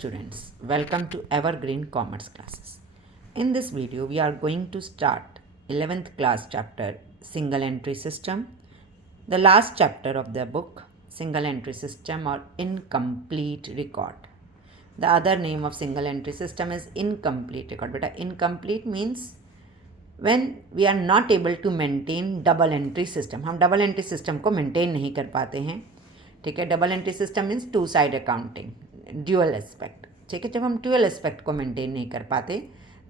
Students, welcome to Evergreen Commerce classes. In this video, we are going to start 11th class chapter Single Entry System, the last chapter of the book Single Entry System or Incomplete Record. The other name of Single Entry System is Incomplete Record. But incomplete means when we are not able to maintain double entry system. हम double entry system को maintain नहीं कर पाते हैं. ठीक है, double entry system means two side accounting, dual aspect. ठीक है, जब हम ड्यूअल एस्पेक्ट को मेंटेन नहीं कर पाते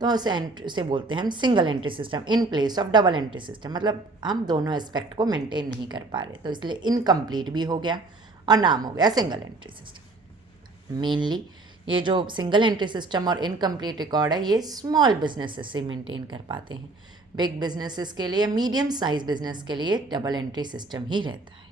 तो उसे बोलते हैं हम single entry system in place of double entry system. मतलब हम दोनों एस्पेक्ट को मेंटेन नहीं कर पा रहे, तो इसलिए इनकम्प्लीट भी हो गया और नाम हो गया सिंगल एंट्री सिस्टम. मेनली ये जो सिंगल एंट्री सिस्टम और इनकम्प्लीट रिकॉर्ड है, ये स्मॉल बिजनेसेस से मेंटेन कर पाते हैं. बिग बिजनेसेस के लिए, मीडियम साइज बिजनेस के लिए डबल एंट्री सिस्टम ही रहता है.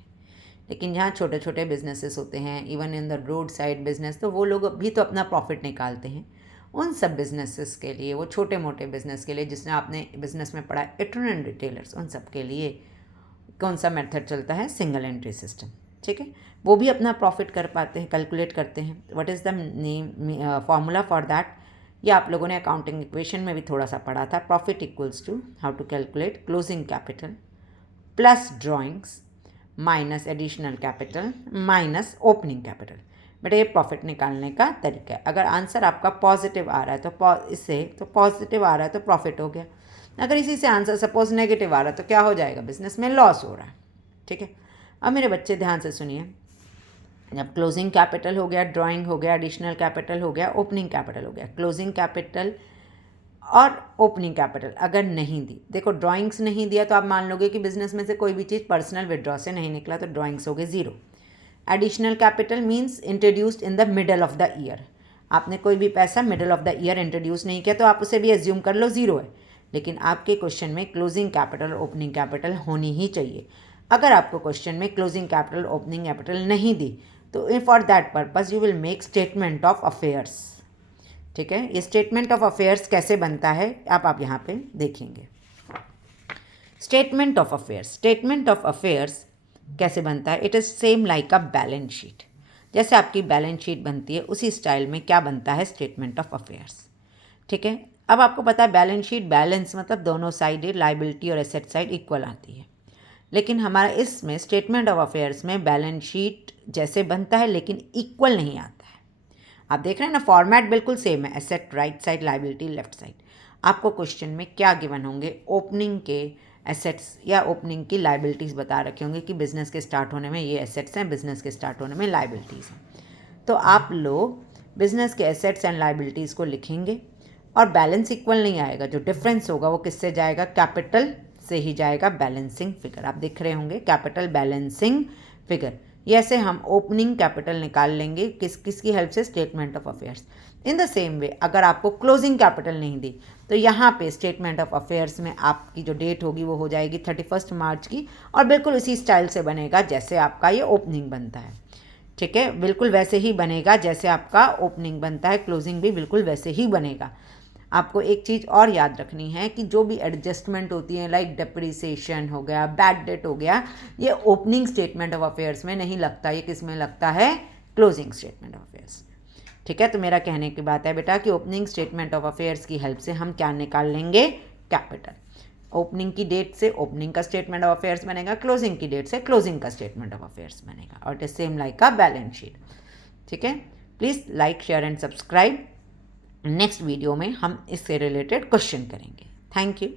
लेकिन जहाँ छोटे छोटे बिजनेसेस होते हैं, even in the road side business, तो वो लोग भी तो अपना प्रॉफिट निकालते हैं. उन सब बिजनेसेस के लिए, वो छोटे मोटे बिजनेस के लिए जिसने आपने बिजनेस में पढ़ा इटरनल एंड रिटेलर्स, उन सब के लिए कौन सा मेथड चलता है? Single entry system. ठीक है, वो भी अपना प्रॉफिट कर पाते हैं, कैलकुलेट करते हैं. What is the name formula for that? ये आप लोगों ने अकाउंटिंग इक्वेशन में भी थोड़ा सा पढ़ा था. Profit equals to how to calculate closing capital plus drawings minus additional capital minus opening capital. बेटा ये प्रॉफिट निकालने का तरीका है. अगर आंसर आपका पॉजिटिव आ रहा है तो इससे तो पॉजिटिव आ रहा है तो प्रॉफिट हो गया. अगर इसी से आंसर सपोज नेगेटिव आ रहा है तो क्या हो जाएगा? बिजनेस में लॉस हो रहा है. ठीक है, अब मेरे बच्चे ध्यान से सुनिए. जब क्लोजिंग कैपिटल हो गया, ड्राइंग हो गया, एडिशनल कैपिटल हो गया, ओपनिंग कैपिटल हो गया. क्लोजिंग कैपिटल और ओपनिंग कैपिटल अगर नहीं दी, देखो ड्राइंग्स नहीं दिया तो आप मान लोगे कि बिजनेस में से कोई भी चीज़ पर्सनल विड्रॉ से नहीं निकला, तो ड्राइंग्स हो गए zero. Additional capital means introduced in the middle of the year. आपने कोई भी पैसा middle of the year introduce नहीं किया तो आप उसे भी एज्यूम कर लो ज़ीरो है. लेकिन आपके क्वेश्चन में क्लोजिंग कैपिटल ओपनिंग कैपिटल होनी ही चाहिए. अगर आपको क्वेश्चन में क्लोजिंग कैपिटल ओपनिंग कैपिटल नहीं दी तो for that purpose you will make statement of affairs. ठीक है, ये स्टेटमेंट ऑफ अफेयर्स कैसे बनता है आप यहाँ पे देखेंगे. स्टेटमेंट ऑफ अफेयर्स कैसे बनता है? It is same like a balance sheet. जैसे आपकी बैलेंस शीट बनती है उसी स्टाइल में क्या बनता है? Statement of affairs. ठीक है, अब आपको पता है बैलेंस शीट, बैलेंस मतलब दोनों साइड लायबिलिटी और एसेट साइड इक्वल आती है. लेकिन हमारा इसमें स्टेटमेंट ऑफ अफेयर्स में बैलेंस शीट जैसे बनता है लेकिन इक्वल नहीं आता है. आप देख रहे हैं ना, फॉर्मेट बिल्कुल सेम है. Asset right side, liability left side. आपको क्वेश्चन में क्या गिवन होंगे? ओपनिंग के एसेट्स या ओपनिंग की लायबिलिटीज़ बता रखे होंगे कि बिज़नेस के स्टार्ट होने में ये एसेट्स हैं, बिज़नेस के स्टार्ट होने में लायबिलिटीज़ हैं. तो आप लोग बिज़नेस के एसेट्स एंड लायबिलिटीज़ को लिखेंगे और बैलेंस इक्वल नहीं आएगा. जो डिफरेंस होगा वो किससे जाएगा? कैपिटल से ही जाएगा. बैलेंसिंग फिगर आप देख रहे होंगे, कैपिटल बैलेंसिंग फिगर. ये ऐसे हम ओपनिंग कैपिटल निकाल लेंगे किसकी हेल्प से? Statement of affairs. In the same way अगर आपको क्लोजिंग कैपिटल नहीं दी तो यहाँ पे स्टेटमेंट ऑफ अफेयर्स में आपकी जो डेट होगी वो हो जाएगी 31 मार्च की, और बिल्कुल उसी स्टाइल से बनेगा जैसे आपका ये ओपनिंग बनता है. ठीक है, बिल्कुल वैसे ही बनेगा जैसे आपका ओपनिंग बनता है. क्लोजिंग भी बिल्कुल वैसे ही बनेगा. आपको एक चीज़ और याद रखनी है कि जो भी एडजस्टमेंट होती है लाइक डेप्रिसिएशन हो गया, बैड डेट हो गया, ये ओपनिंग स्टेटमेंट ऑफ अफेयर्स में नहीं लगता. ये किस में लगता है? Closing statement of affairs. ठीक है, तो मेरा कहने की बात है बेटा कि ओपनिंग स्टेटमेंट ऑफ अफेयर्स की हेल्प से हम क्या निकाल लेंगे? कैपिटल. ओपनिंग की डेट से ओपनिंग का स्टेटमेंट ऑफ अफेयर्स बनेगा, क्लोजिंग की डेट से क्लोजिंग का स्टेटमेंट ऑफ अफेयर्स बनेगा. और it is same like a balance sheet. ठीक है, please like, share and subscribe. Next video में हम इससे रिलेटेड क्वेश्चन करेंगे. Thank you.